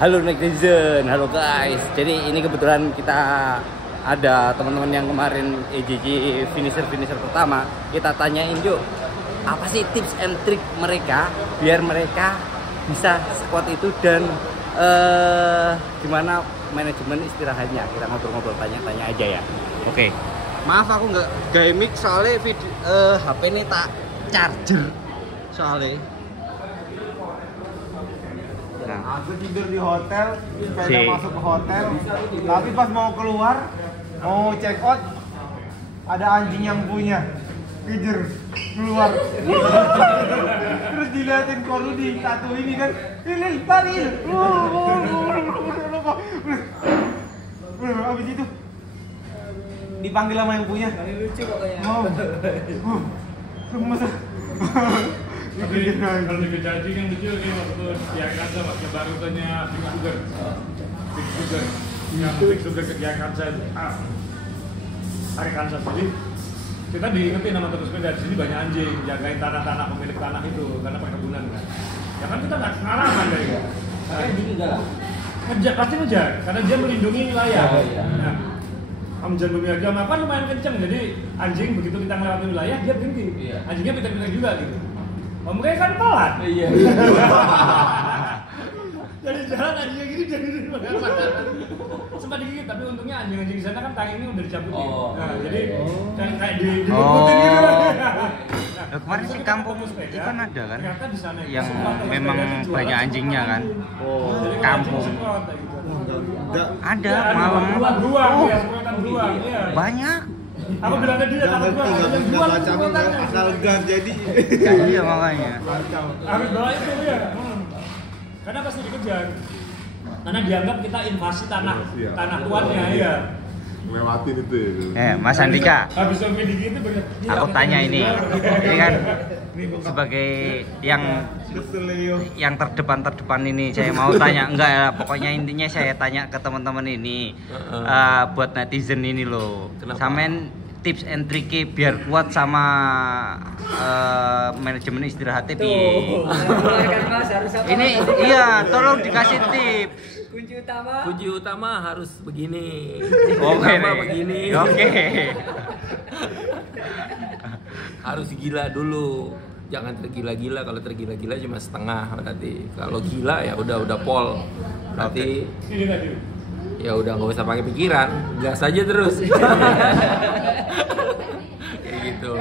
Halo netizen, halo guys. Jadi ini kebetulan kita ada teman-teman yang kemarin EJJ finisher pertama. Kita tanyain yuk, apa sih tips and trick mereka biar mereka bisa squat itu dan gimana manajemen istirahatnya. Kita ngobrol-ngobrol, tanya-tanya aja ya. Oke. Maaf aku nggak gaming soalnya HP ini tak charger soalnya. Aku tidur di hotel, sepeda masuk ke hotel, tapi pas mau keluar, mau check out, ada anjing yang punya, kejar keluar. Terus diliatin Korudi, satu ini kan, ini paril. Habis itu dipanggil sama yang punya. Lucu pokoknya. Tapi kalau dikejar anjing yang lucu ini waktu di Jakarta waktu baru tanya Big Sugar yang Big Sugar ke Jakarta hari Kansas. Jadi kita diingetin sama terus sepeda di sini banyak anjing jagain tanah-tanah pemilik tanah itu karena perkebunan kan. Ya kan kita nggak pengalaman dari itu. Anjing enggak. Ngejar pasti ngejar karena dia melindungi wilayah. Nah, Amjan bumi agama kan lumayan kenceng, jadi anjing begitu kita melewati wilayah dia berhenti. Anjingnya pintar-pintar juga gitu. Om mereka kan pelan. Iya. Dari jalan anjingnya gini dari sempat digigit, tapi untungnya anjing-anjing di sana kan taringnya udah dicabutin. Nah, jadi kayak diliputin gitu. Nah, kemarin sih kampung itu kan ada kan Ternyata di sana yang semua memang jualan banyak semua. anjingnya kan. Jadi Kampung. semprot, kayak gitu. Ada malam. Beruang, ya, semprotan beruang, iya. Banyak. Aku bilang ke dia, takut beruang, yang jual semprotannya. asal gas jadi. Ya, iya makanya. Harus bawa itu ya. Karena pasti dikejar. Karena dianggap kita invasi tanah tuannya ya. Lewatin itu ya. Mas Andika, Habis sampai digigit itu aku tanya ini kan sebagai yang terdepan ini saya mau tanya enggak ya, pokoknya intinya saya tanya ke teman-teman ini buat netizen ini loh. Samain tips and trick biar kuat sama manajemen istirahatnya piye. Mas harus apa? Ini iya, tolong dikasih tips. Kunci utama harus begini. Oke Utama nih. begini. Oke. Harus gila dulu. Jangan tergila-gila. Kalau tergila-gila cuma setengah berarti. Kalau gila ya udah pol. Berarti ini tadi. ya udah nggak usah pakai pikiran, gas aja terus. Kayak gitu.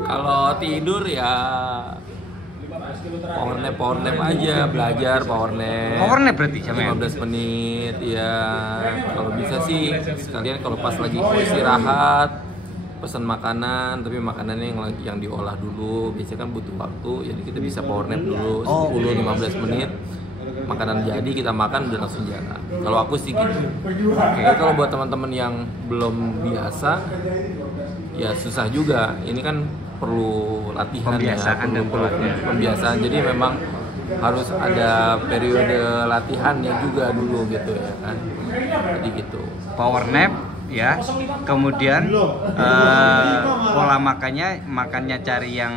Kalau tidur ya power nap aja, belajar power nap. Power nap berarti sama 15 menit ya. Kalau bisa sih sekalian kalau pas lagi istirahat pesan makanan, tapi makanannya yang diolah dulu. Biasanya kan butuh waktu, jadi kita bisa power nap dulu 10-15 menit. Makanan jadi kita makan udah langsung jalan. Kalau aku sih gitu. Oke, kalau buat teman-teman yang belum biasa ya susah juga. Ini kan perlu latihan Pembiasaan ya, dan pelatihan. pembiasaan. Jadi memang harus ada periode latihannya juga dulu gitu ya kan. Jadi gitu. Power nap ya. Kemudian pola makannya cari yang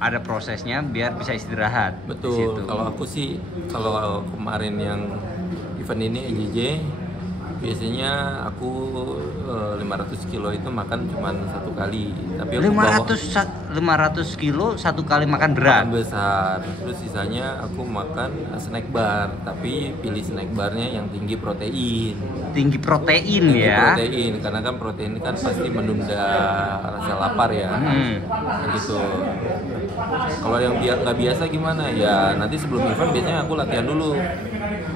ada prosesnya biar bisa istirahat. Betul. Kalau aku sih kalau kemarin yang event ini EJJ biasanya aku 500 kilo itu makan cuma satu kali. Tapi aku 500 kilo satu kali makan berat. makan besar. Terus sisanya aku makan snack bar, tapi pilih snack barnya yang tinggi protein. Tinggi protein Tinggi ya. protein karena kan protein kan pasti menunda rasa lapar ya. Gitu. Kalau yang nggak biasa gimana ya, nanti sebelum event biasanya aku latihan dulu.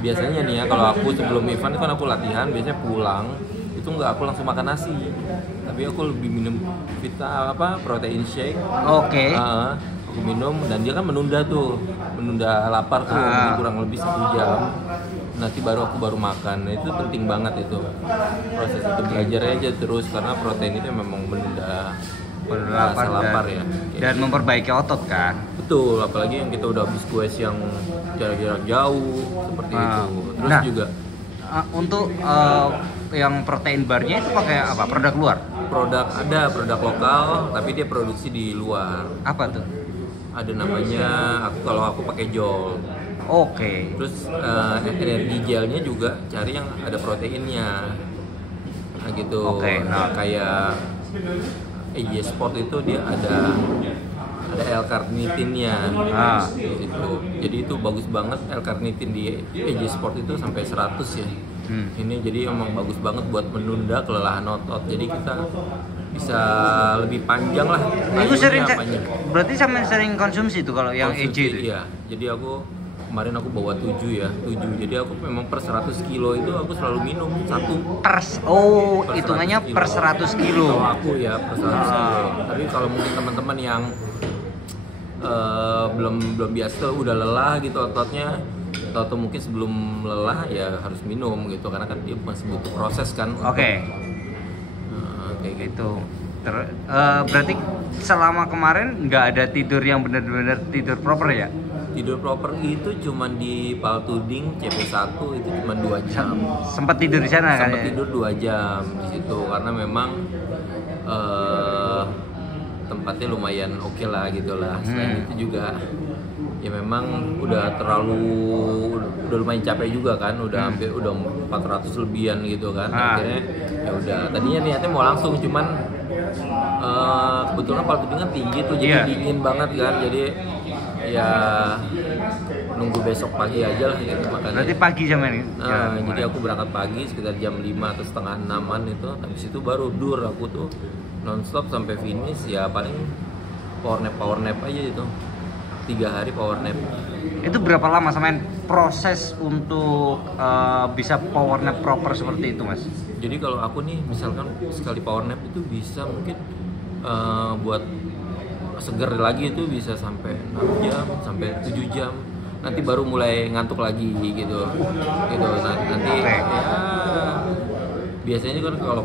Biasanya nih ya, kalau aku sebelum event kan aku latihan, biasanya pulang itu nggak aku langsung makan nasi, tapi aku lebih minum protein shake. Oke. Aku minum dan dia kan menunda lapar tuh kurang lebih 1 jam. Nanti aku baru makan. Nah, itu penting banget itu proses itu, belajar aja terus karena protein itu memang menunda rasa lapar ya. Dan memperbaiki otot kan. Betul, apalagi yang kita udah habis quest yang jarak-jarak jauh seperti itu. Terus Nah, juga untuk yang protein barnya itu pakai apa? Produk luar? produk lokal, tapi dia produksi di luar. Apa tuh? Ada namanya, kalau aku pakai Jol. Oke. Terus energi gelnya juga cari yang ada proteinnya. Nah gitu. Oke, nah. Kayak EJ Sport itu dia ada L-carnitinnya di situ. Jadi itu bagus banget, L-carnitin di EJ Sport itu sampai 100 ya. Ini jadi emang bagus banget buat menunda kelelahan otot. Jadi kita bisa lebih panjang lah. Itu sering, panjang. berarti sama sering konsumsi tuh kalau yang EJ itu? Iya, jadi aku kemarin aku bawa 7 ya, 7. Jadi aku memang per 100 kilo itu aku selalu minum satu. Hitungannya per 100 kilo. Kalau aku ya per 100 kilo. Tapi kalau mungkin teman-teman yang belum biasa udah lelah gitu ototnya, atau mungkin sebelum lelah ya harus minum gitu karena kan dia masih butuh proses kan. Oke. Kayak gitu. Berarti selama kemarin nggak ada tidur yang benar-benar tidur proper ya? Tidur proper itu cuma di Paltuding CP1 itu cuma 2 jam. Sempat tidur di sana kan? Sempat tidur 2 jam di situ karena memang tempatnya lumayan oke lah gitu lah. Selain itu juga ya memang udah lumayan capek juga kan, udah hampir 400 lebihan gitu kan. Akhirnya ya udah tadinya niatnya mau langsung cuman kebetulan Paltuding kan tinggi tuh jadi dingin banget kan. Jadi ya nunggu besok pagi aja lah gitu makanya. Berarti pagi jam ini? Jadi aku berangkat pagi sekitar jam 5 atau setengah 6-an itu. Habis itu baru dur aku tuh nonstop sampai finish ya paling power nap aja itu. 3 hari power nap. Itu berapa lama sampai proses untuk bisa power nap proper seperti itu Mas? Jadi kalau aku nih misalkan sekali power nap itu bisa mungkin buat seger lagi itu bisa sampai 6 jam sampai 7 jam. Nanti baru mulai ngantuk lagi gitu. Nanti ya biasanya kan kalau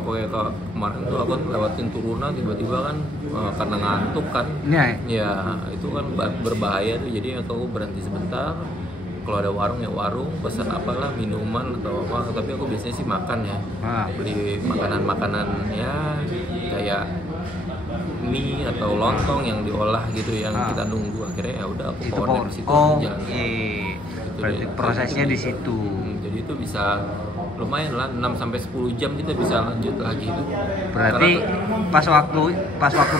kemarin tuh aku lewatin turunan tiba-tiba kan karena ngantuk kan. Ya itu kan berbahaya tuh. Jadi aku berhenti sebentar. Kalau ada warung ya warung, pesan apalah minuman atau apa. Tapi aku biasanya sih makan ya. Beli makanan ya kayak mie atau lontong yang diolah gitu yang kita nunggu. Akhirnya ya udah aku power nap di situ jalan. Berarti prosesnya di situ. Jadi itu bisa lumayan lah 6 sampai 10 jam kita bisa lanjut lagi itu. Berarti pas waktu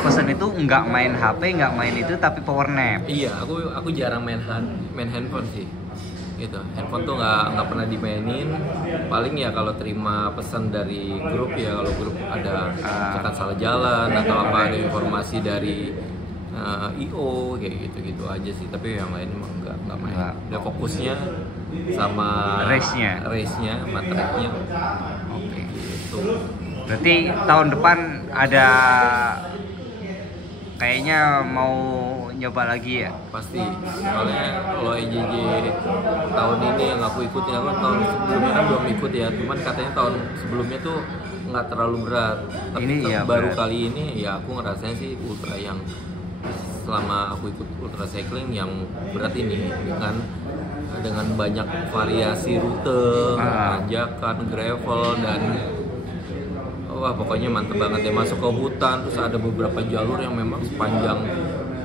pesen itu nggak main HP, nggak main itu tapi power nap. Iya, aku jarang main handphone sih. Gitu. Handphone tuh nggak pernah dimainin. Paling ya kalau terima pesan dari grup ya, kalau grup ada misalkan salah jalan atau apa ada informasi dari IO kayak gitu aja sih. Tapi yang lain emang nggak main. Udah fokusnya sama race-nya, materai-nya. Oke. Gitu. Berarti tahun depan ada kayaknya mau nyoba lagi ya? Pasti. Soalnya kalau EJJ tahun ini yang aku ikutin, aku tahun sebelumnya kan belum ikut ya. Cuman katanya tahun sebelumnya tuh nggak terlalu berat. Tapi ini ya, baru berat. Kali ini ya aku ngerasain sih ultra yang selama aku ikut ultra cycling yang berat ini dengan banyak variasi rute, tanjakan, gravel dan wah pokoknya mantep banget ya. Masuk ke hutan terus ada beberapa jalur yang memang sepanjang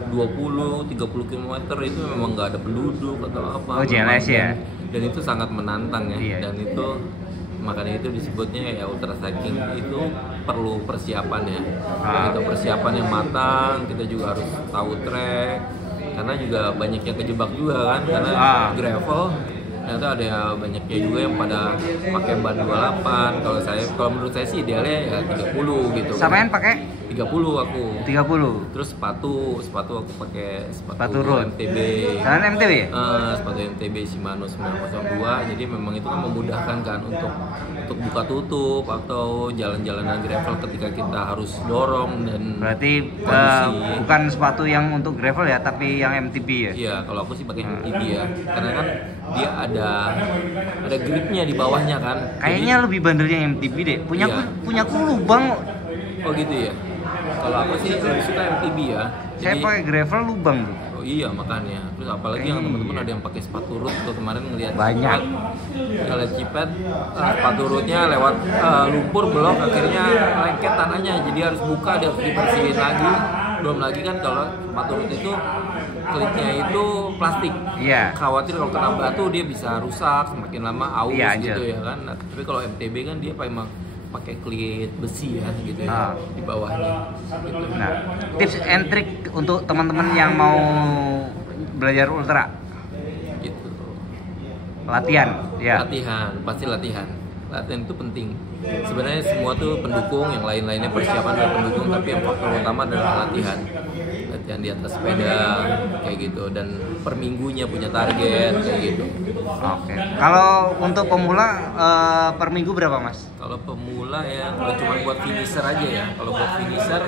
20-30 km itu memang nggak ada penduduk atau apa. JLS ya. Dan itu sangat menantang ya. Iya. Dan itu makanya itu disebutnya ya ultra cycling itu perlu persiapan ya. Kita persiapan yang matang, kita juga harus tahu trek karena juga banyak yang kejebak juga kan karena gravel ternyata ada banyaknya juga yang pada pakai ban 28. Kalau menurut saya sih idealnya ya 30 gitu. Samain pakai 30 aku. 30. Terus sepatu aku pakai sepatu road. MTB. Kalian MTB ya? Sepatu MTB Shimano 902. Jadi memang itu kan memudahkan kan untuk buka tutup atau jalan-jalanan gravel ketika kita harus dorong dan berarti bukan sepatu yang untuk gravel ya, tapi yang MTB ya? Iya, kalau aku sih pakai MTB ya. Karena kan dia ada gripnya di bawahnya kan. Kayaknya lebih bandelnya MTB deh. Punyaku lubang. Oh gitu ya. Kalau aku sih lebih suka MTB ya. Saya pakai gravel lubang tuh. Oh iya makanya. Terus apalagi yang teman-teman ada yang pakai sepatu road tuh kemarin ngelihat banyak. Ngelihat Cipet sepatu roadnya lewat lumpur blok akhirnya lengket tanahnya. Jadi harus buka dia harus dibersihin lagi. Belum lagi kan kalau sepatu road itu klipnya itu plastik. Iya. Khawatir kalau kena batu dia bisa rusak, semakin lama aus Iya, gitu anjir. ya kan. Nah, tapi kalau MTB kan dia emang pakai klit besi ya gitu ya di bawahnya. Gitu. Nah, tips and trick untuk teman-teman yang mau belajar ultra. Gitu. Latihan, ya. Latihan, pasti latihan. Latihan itu penting. Sebenarnya semua tuh pendukung, yang lain-lainnya persiapan adalah pendukung, tapi yang faktor utama adalah latihan. Latihan di atas sepeda kayak gitu, dan per minggunya punya target kayak gitu. Oke. Kalau untuk pemula per minggu berapa, Mas? Kalau pemula ya, kalau cuma buat finisher aja ya. Kalau buat finisher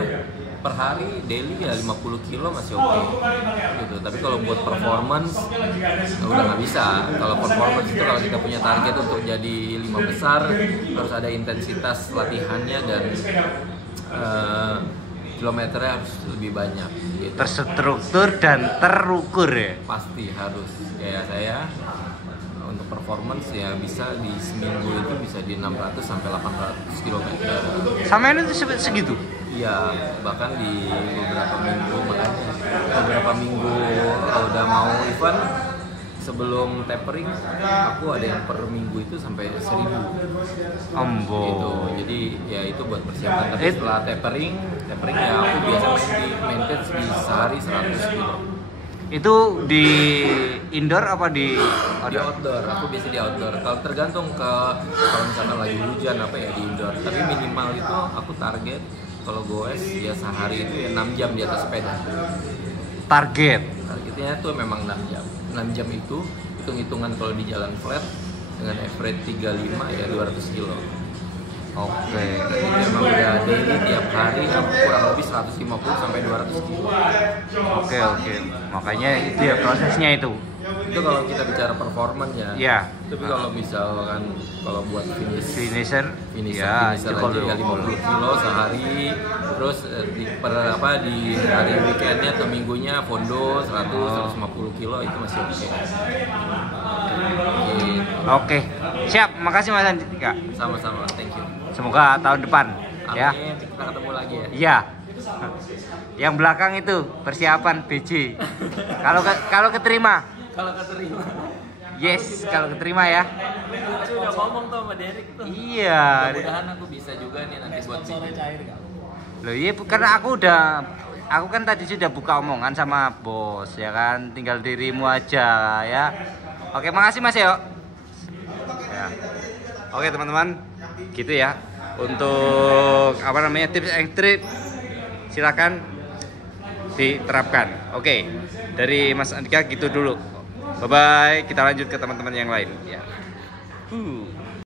per hari daily ya 50 kilo masih oke gitu. Tapi kalau buat performance udah nggak bisa. Kalau performance itu kalau kita punya target untuk jadi 5 besar harus ada intensitas latihannya dan kilometernya harus lebih banyak gitu. Terstruktur dan terukur ya. Pasti harus. Kayak saya untuk performance ya bisa di seminggu itu bisa di 600 sampai 800 km. Sampean itu segitu? Iya, bahkan di beberapa minggu, makanya beberapa minggu udah mau event sebelum tapering aku ada yang per minggu itu sampai 1000 Ombo. gitu. Jadi ya itu buat persiapan. Tapi setelah tapering ya aku biasa maintain di sehari 100 kilo. Itu di indoor apa di Di outdoor, aku biasa di outdoor. Kalau tergantung kalau misalnya lagi hujan apa ya di indoor. Tapi minimal itu aku target kalau goes ya sehari itu ya 6 jam di atas sepeda. target? Targetnya tuh memang 6 jam. 6 jam itu hitung-hitungan kalau di jalan flat dengan average 35 ya 200 kilo. Oke. Jadi memang udah daily tiap hari kurang lebih 150 sampai 200 kilo. Oke. Makanya itu ya prosesnya itu. Itu kalau kita bicara performance ya. Iya. Tapi kalau misalkan kalau buat Finisher finisher itu aja kalau ya 50 kilo sehari, terus di hari weekendnya atau minggunya fondo 100-150 kilo itu masih oke. Gitu. Oke. Siap, makasih Mas Andika. Sama-sama, thank you. Semoga tahun depan ya. Amin, kita ketemu lagi ya. Iya. Yang belakang itu persiapan BJ. Kalau keterima. Kalau keterima. Yes, kalau keterima ya. Lucu udah ngomong tuh sama Derek tuh. Iya. Mudah-mudahan aku bisa juga nih nanti buat sore cair gak? Loh iya, karena aku kan tadi sudah buka omongan sama bos ya kan, tinggal dirimu aja ya. Oke, makasih Mas Yo. Ya. Oke teman-teman, gitu ya. Untuk tips and trick silakan diterapkan. Oke, dari Mas Andika gitu dulu. Bye bye, kita lanjut ke teman-teman yang lain ya.